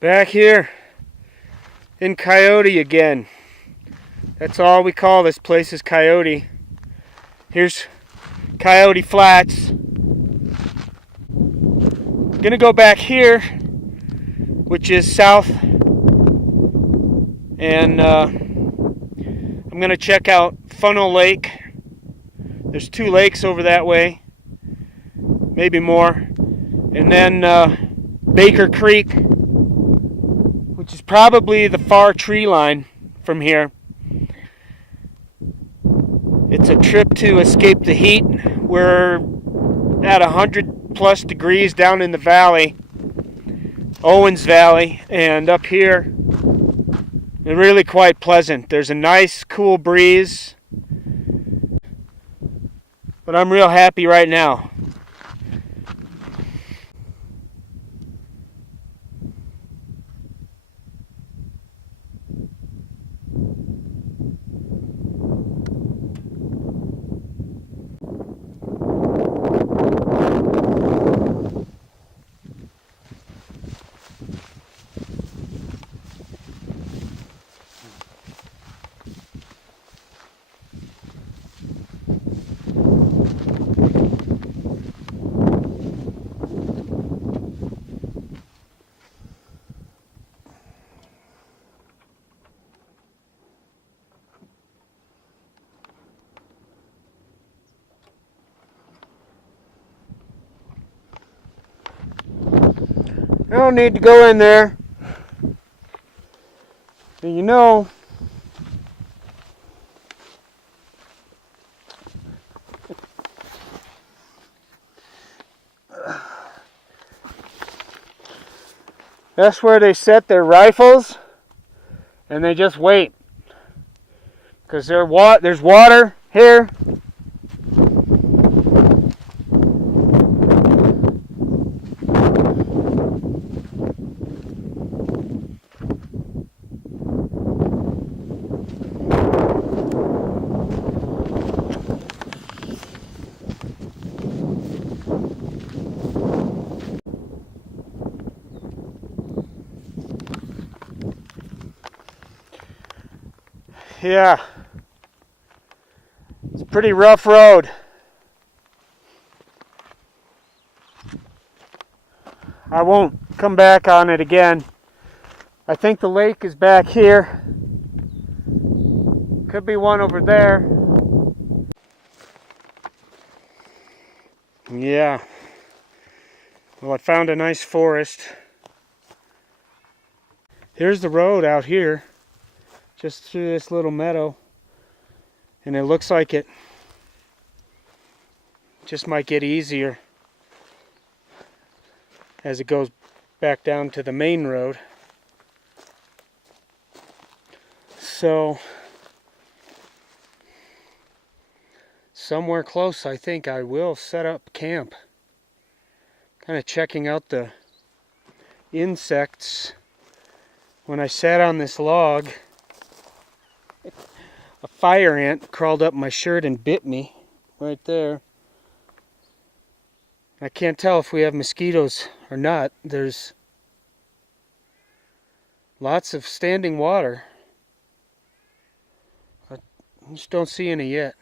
Back here in Coyote again. That's all we call this place, is Coyote. Here's Coyote Flats. I'm gonna go back here, which is south, and I'm gonna check out Funnel Lake. There's 2 lakes over that way, maybe more, and then Baker Creek, which is probably the far tree line from here. It's a trip to escape the heat. We're at 100+ degrees down in the valley, Owens Valley, and up here it's really quite pleasant. There's a nice cool breeze, but I'm real happy right now. I don't need to go in there. And you know, that's where they set their rifles, and they just wait. Because there's water here. Yeah, it's a pretty rough road. I won't come back on it again. I think the lake is back here. Could be one over there. Yeah. Well, I found a nice forest. Here's the road out here, just through this little meadow, and it looks like it just might get easier as it goes back down to the main road. So somewhere close, I think I will set up camp, kind of checking out the insects. When I sat on this log, a fire ant crawled up my shirt and bit me right there. I can't tell if we have mosquitoes or not. There's lots of standing water. I just don't see any yet.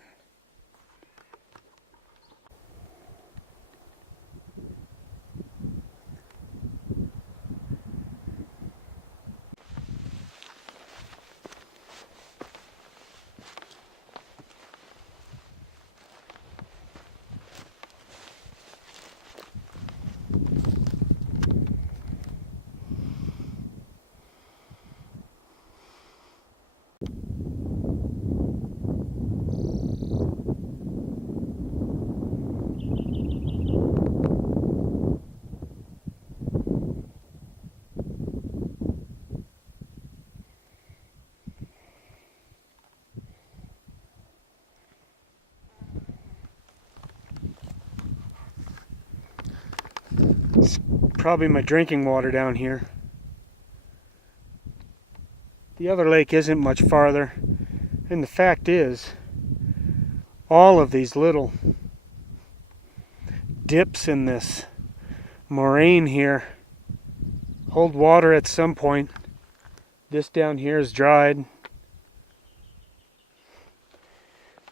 It's probably my drinking water down here. The other lake isn't much farther, and the fact is, all of these little dips in this moraine here hold water at some point. This down here is dried,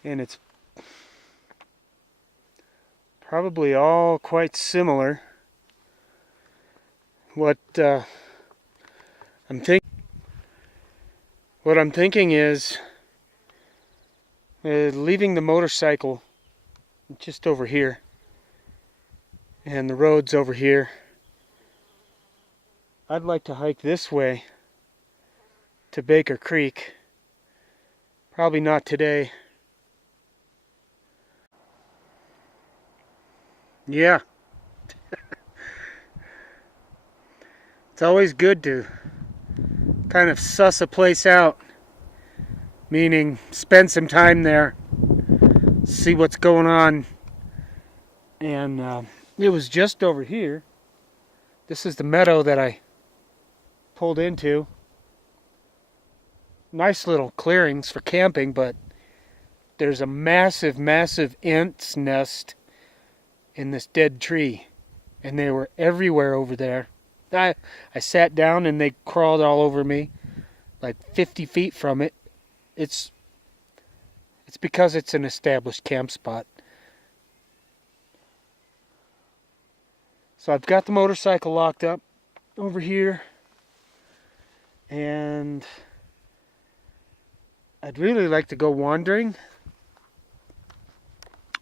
and it's probably all quite similar. What I'm thinking is leaving the motorcycle just over here, and the road's over here. I'd like to hike this way to Baker Creek. Probably not today. Yeah. It's always good to kind of suss a place out, meaning spend some time there, see what's going on. And it was just over here. This is the meadow that I pulled into. Nice little clearings for camping, but there's a massive, massive ant's nest in this dead tree, and they were everywhere over there. I sat down and they crawled all over me, like 50 feet from it. It's because it's an established camp spot. So I've got the motorcycle locked up over here, and I'd really like to go wandering,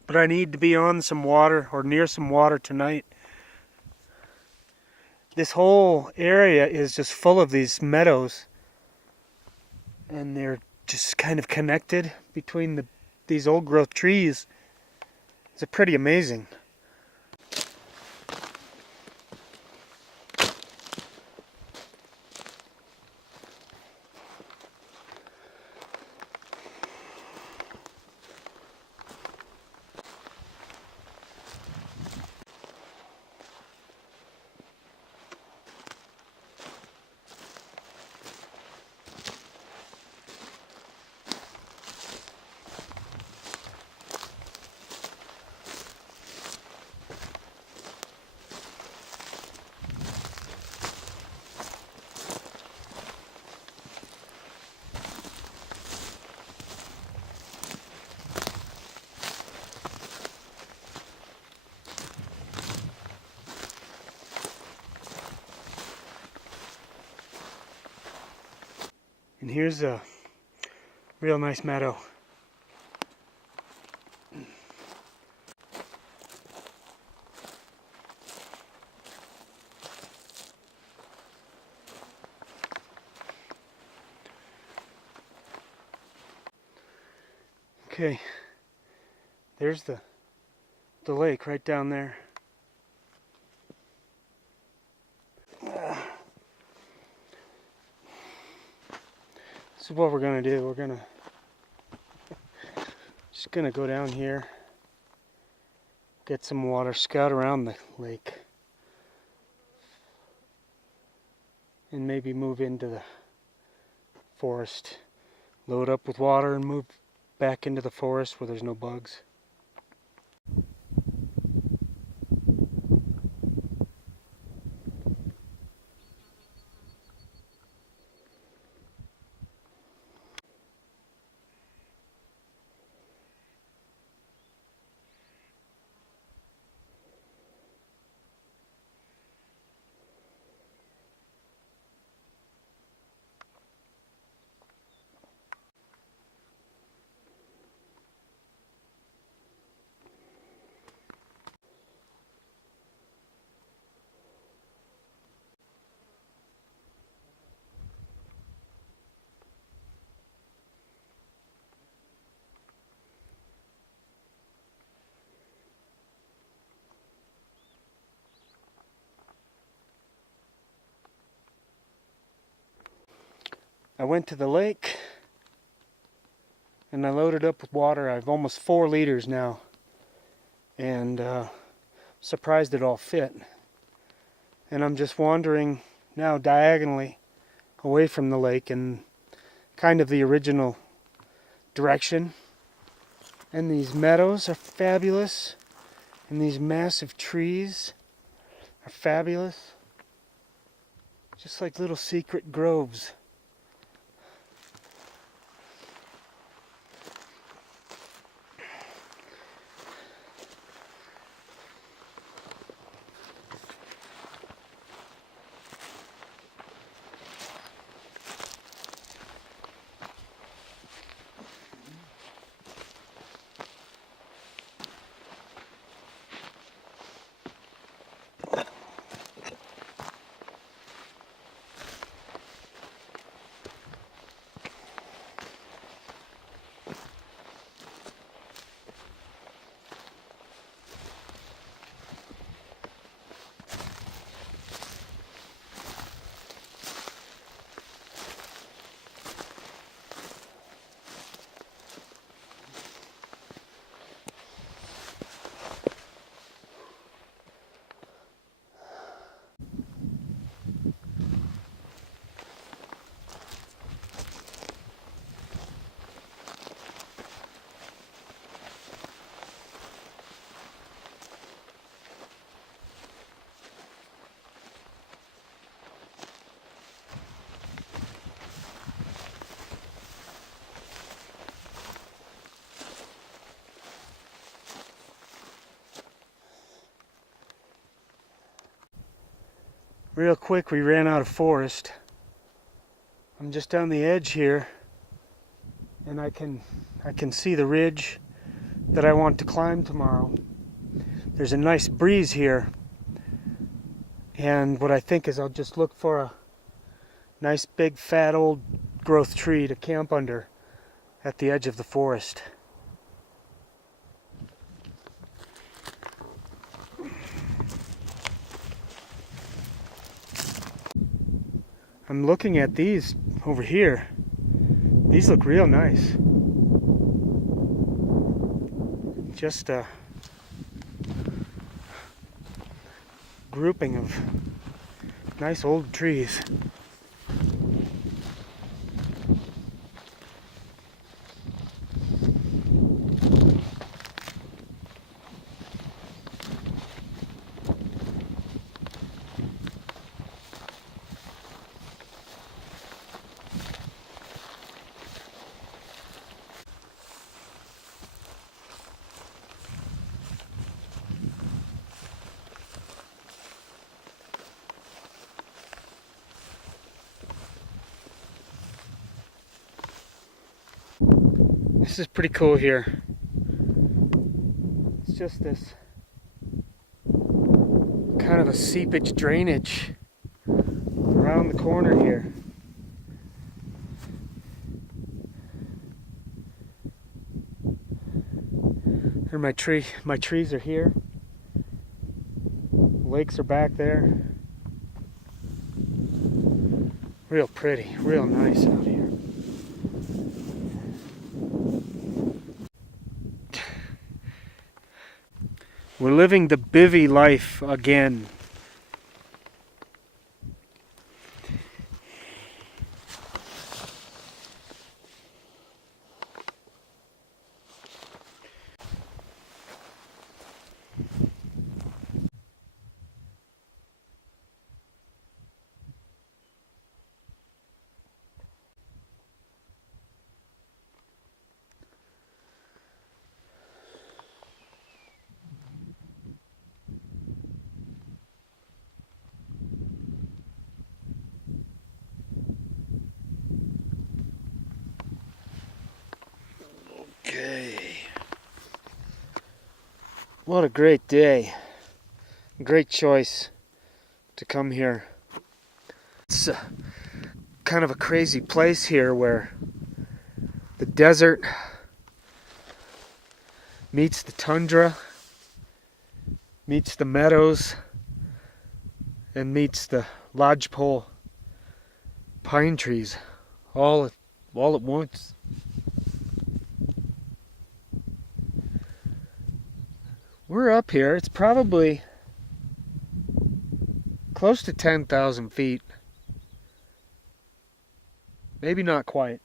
but I need to be on some water or near some water tonight. This whole area is just full of these meadows, and they're just kind of connected between these old growth trees. It's pretty amazing. And here's a real nice meadow. Okay, there's the lake right down there. This is what we're gonna do. We're just gonna go down here, get some water, scout around the lake, and maybe move into the forest, load up with water, and move back into the forest where there's no bugs. I went to the lake and I loaded up with water. I have almost 4 liters now, and surprised it all fit. And I'm just wandering now diagonally away from the lake in kind of the original direction. And these meadows are fabulous, and these massive trees are fabulous, just like little secret groves. Real quick, we ran out of forest. I'm just on the edge here, and I can see the ridge that I want to climb tomorrow. There's a nice breeze here, and what I think is I'll just look for a nice big fat old growth tree to camp under at the edge of the forest. I'm looking at these over here. These look real nice. Just a grouping of nice old trees. This is pretty cool here. It's just this kind of a seepage drainage around the corner here. Here my trees are here. Lakes are back there. Real pretty, real nice out here. We're living the bivvy life again. Okay. What a great day. Great choice to come here. It's kind of a crazy place here where the desert meets the tundra, meets the meadows, and meets the lodgepole pine trees all at once. We're up here. It's probably close to 10,000 feet. Maybe not quite.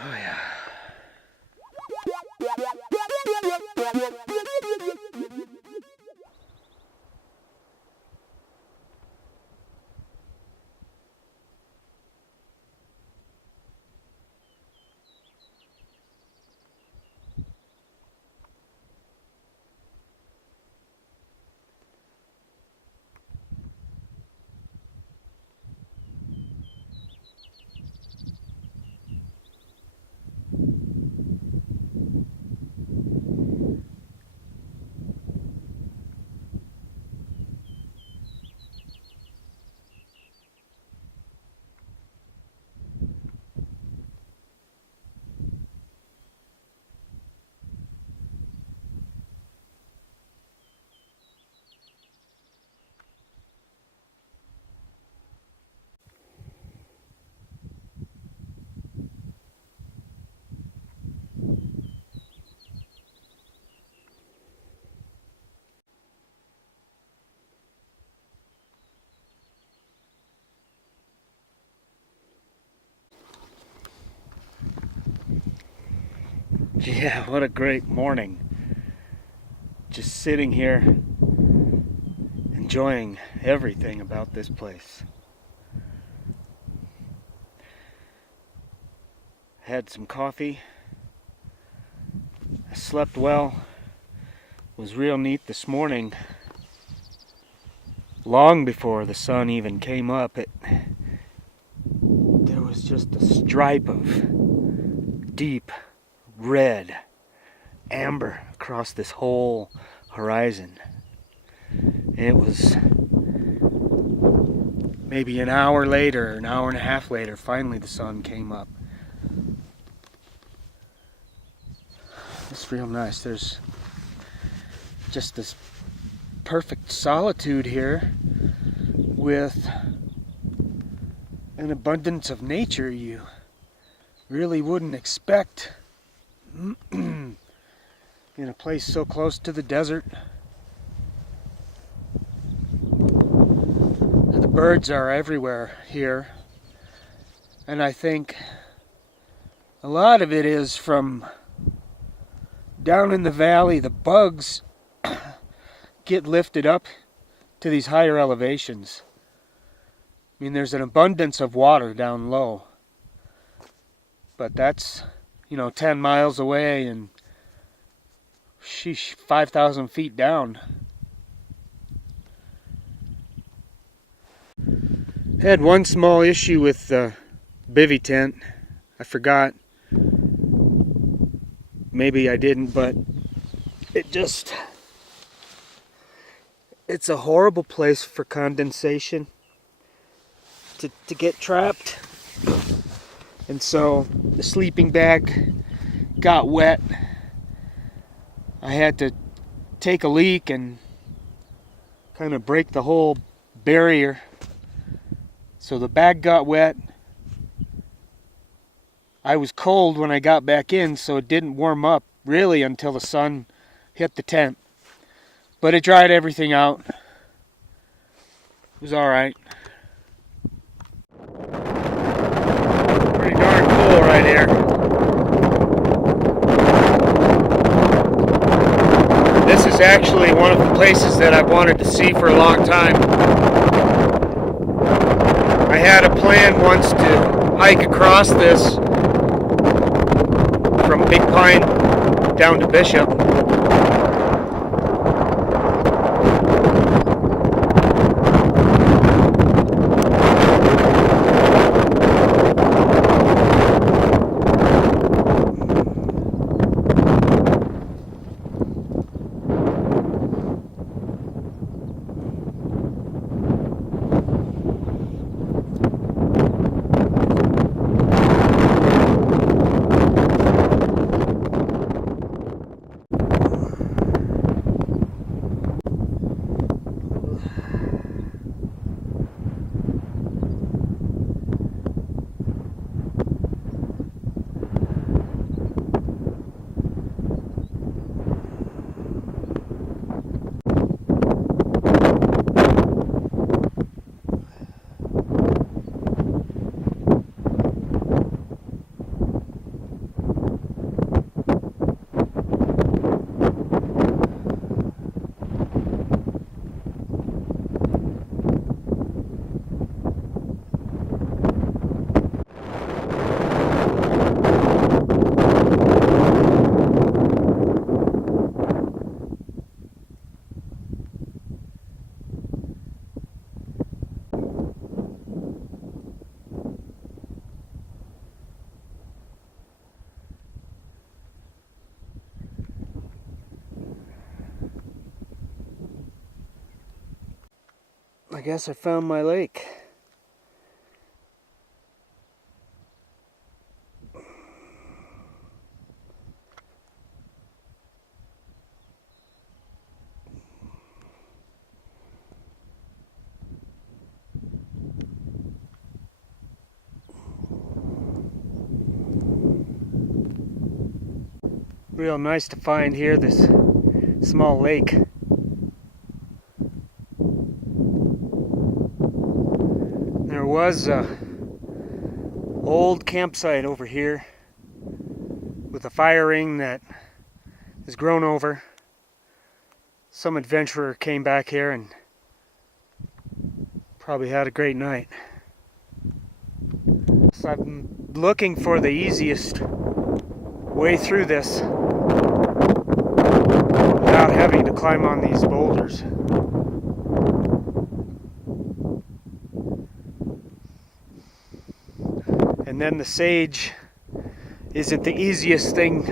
Oh yeah. Yeah, what a great morning. Just sitting here, enjoying everything about this place. Had some coffee. I slept well. It was real neat this morning. Long before the sun even came up, there was just a stripe of deep red amber across this whole horizon. It was maybe an hour later, an hour and a half later, finally the sun came up. It's real nice. There's just this perfect solitude here with an abundance of nature you really wouldn't expect in a place so close to the desert. The birds are everywhere here, and I think a lot of it is from down in the valley. The bugs get lifted up to these higher elevations. I mean, there's an abundance of water down low, but that's 10 miles away and 5,000 feet down. Had one small issue with the bivy tent. I forgot. Maybe I didn't, but it's a horrible place for condensation to get trapped. And so the sleeping bag got wet. I had to take a leak and kind of break the whole barrier. So the bag got wet. I was cold when I got back in, so it didn't warm up really until the sun hit the tent. But it dried everything out. It was alright. Pretty darn cool right here. This is actually one of the places that I've wanted to see for a long time. I had a plan once to hike across this from Big Pine down to Bishop. I guess I found my lake. Real nice to find here, this small lake. There was a old campsite over here with a fire ring that has grown over. Some adventurer came back here and probably had a great night. So I'm looking for the easiest way through this without having to climb on these boulders. And then the sage isn't the easiest thing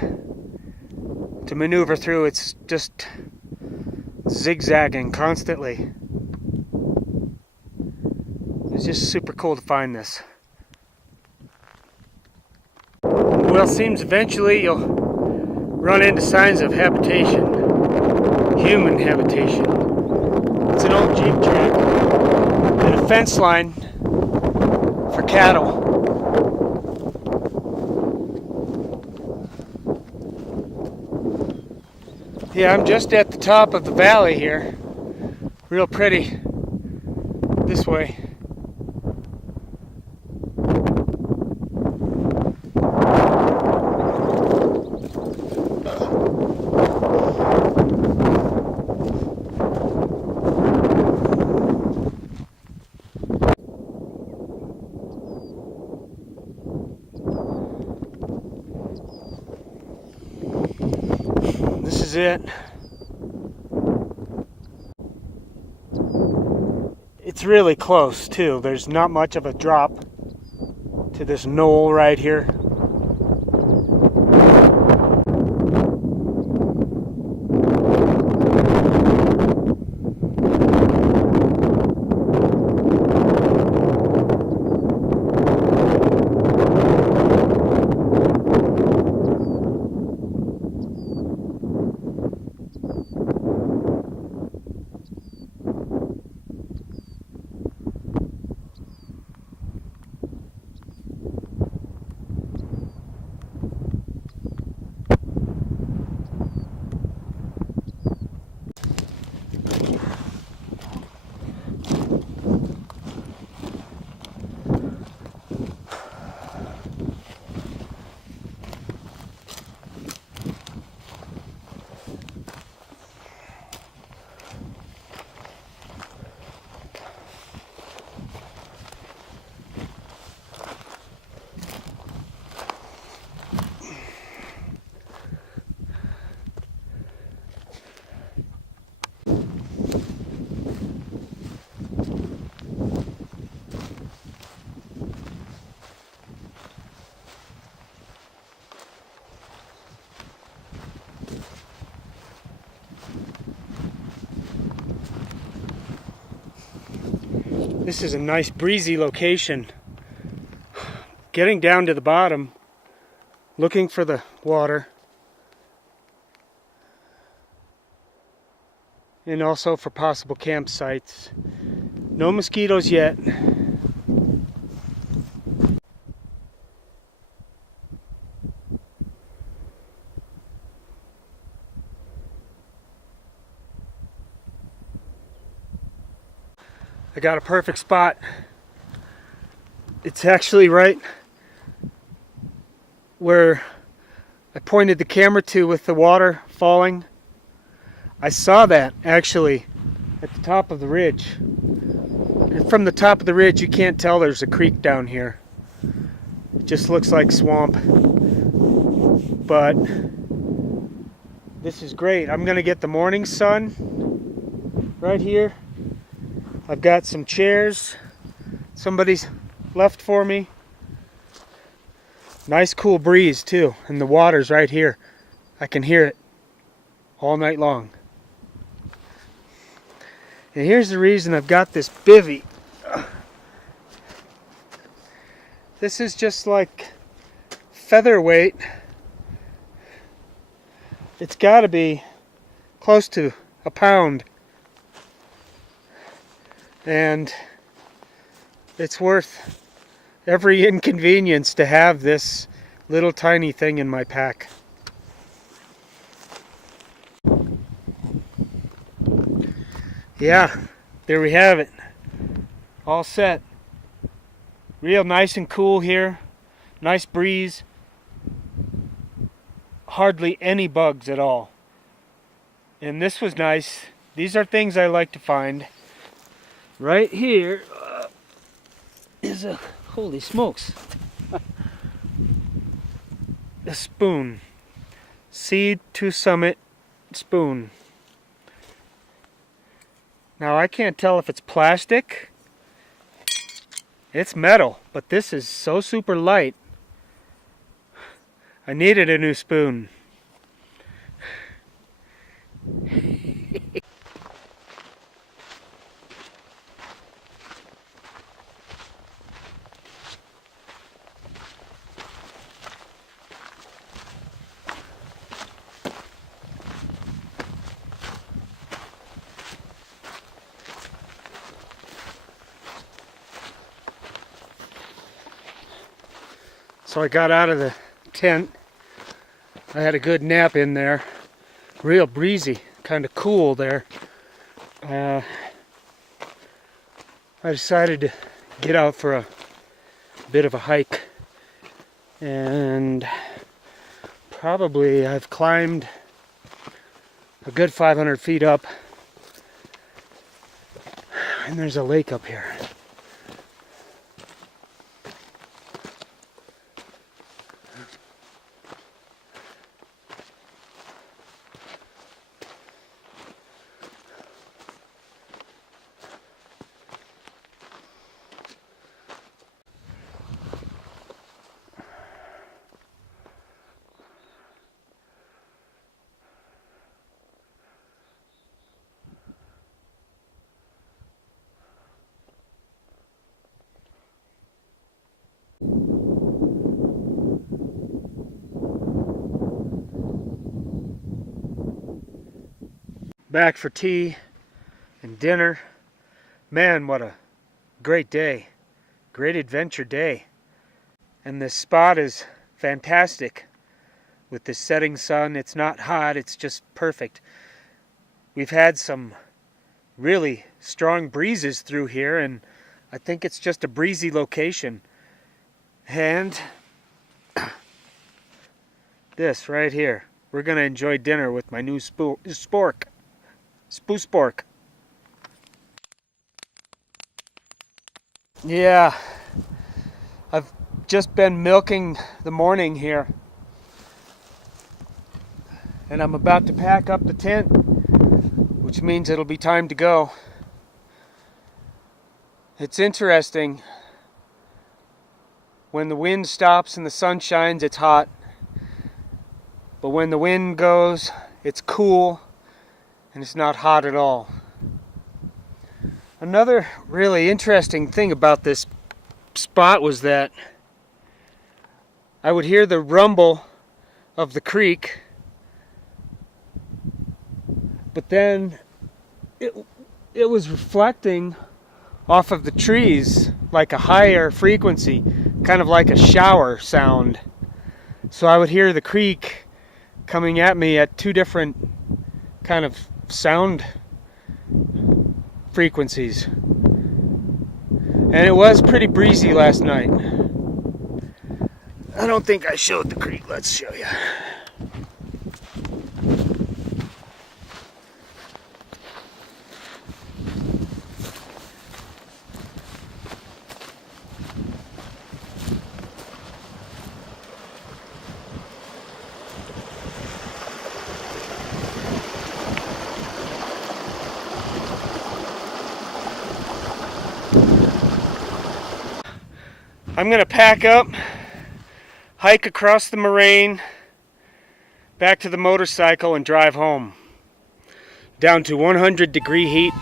to maneuver through. It's just zigzagging constantly. It's just super cool to find this. Well, it seems eventually you'll run into signs of habitation, human habitation. It's an old jeep track and a fence line for cattle. Yeah, I'm just at the top of the valley here. Real pretty this way. This is it. It's really close too. There's not much of a drop to this knoll right here. This is a nice breezy location. Getting down to the bottom, looking for the water, and also for possible campsites. No mosquitoes yet. I got a perfect spot. It's actually right where I pointed the camera to with the water falling. I saw that actually at the top of the ridge. And from the top of the ridge you can't tell there's a creek down here. It just looks like swamp. But this is great. I'm gonna get the morning sun right here. I've got some chairs somebody's left for me. Nice cool breeze too, and the water's right here. I can hear it all night long. And here's the reason I've got this bivvy. This is just like featherweight. It's got to be close to a pound. And it's worth every inconvenience to have this little tiny thing in my pack. Yeah, there we have it. All set. Real nice and cool here. Nice breeze. Hardly any bugs at all. And this was nice. These are things I like to find. Right here is a, holy smokes, a spoon. Seed to Summit spoon. Now I can't tell if it's plastic. It's metal, but this is so super light. I needed a new spoon. So I got out of the tent. I had a good nap in there. Real breezy, kind of cool there. I decided to get out for a bit of a hike. And probably I've climbed a good 500 feet up. And there's a lake up here. Back for tea and dinner. Man, what a great day. Great adventure day. And this spot is fantastic. With this setting sun, it's not hot, it's just perfect. We've had some really strong breezes through here, and I think it's just a breezy location. And this right here. We're going to enjoy dinner with my new spork. Spoospork. Yeah, I've just been milking the morning here. And I'm about to pack up the tent, which means it'll be time to go. It's interesting. When the wind stops and the sun shines, it's hot. But when the wind goes, it's cool. And it's not hot at all. Another really interesting thing about this spot was that I would hear the rumble of the creek, but then it was reflecting off of the trees like a higher frequency, kind of like a shower sound. So I would hear the creek coming at me at two different kind of sound frequencies. And it was pretty breezy last night. I don't think I showed the creek. Let's show you. I'm going to pack up, hike across the moraine, back to the motorcycle, and drive home. Down to 100-degree heat.